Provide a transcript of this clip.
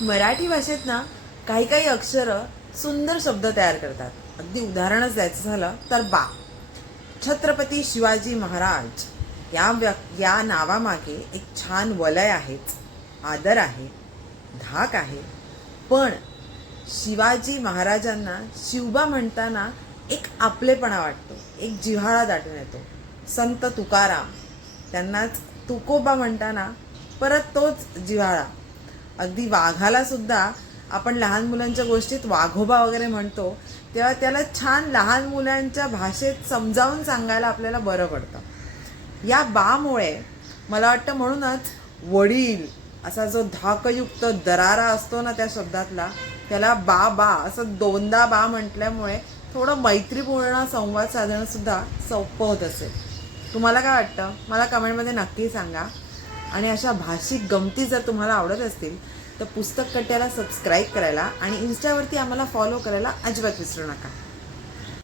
मराठी भाषेत ना काही काही अक्षरं सुंदर शब्द तयार करतात. अगदी उदाहरणच द्यायचं झालं तर बा. छत्रपती शिवाजी महाराज या नावामागे एक छान वलय आहेच, आदर आहे, धाक आहे. पण शिवाजी महाराजांना शिवबा म्हणताना एक आपलेपणा वाटतो, एक जिव्हाळा दाटून येतो. संत तुकाराम त्यांनाच तुकोबा म्हणताना परत तोच जिव्हाळा. अगदी वाघाला सुद्धा आपण लहान मुलांच्या गोष्टीत वाघोबा वगैरे म्हणतो, तेव्हा त्याला छान लहान मुलांच्या भाषेत समजावून सांगायला आपल्याला बरं पडतं. या बामुळे मला वाटतं म्हणूनच वडील असा जो धाकयुक्त दरारा असतो ना त्या शब्दातला, त्याला बा बा असं दोनदा बा म्हटल्यामुळे थोडं मैत्रीपूर्ण संवाद साधणं सुद्धा सोपं होत असेल. तुम्हाला काय वाटतं मला कमेंटमध्ये नक्की सांगा. आणि अशा भाषिक गमती जर तुम्हाला आवडत असतील तर पुस्तक कट्ट्याला सबस्क्राईब करायला आणि इन्स्टावरती आम्हाला फॉलो करायला अजिबात विसरू नका.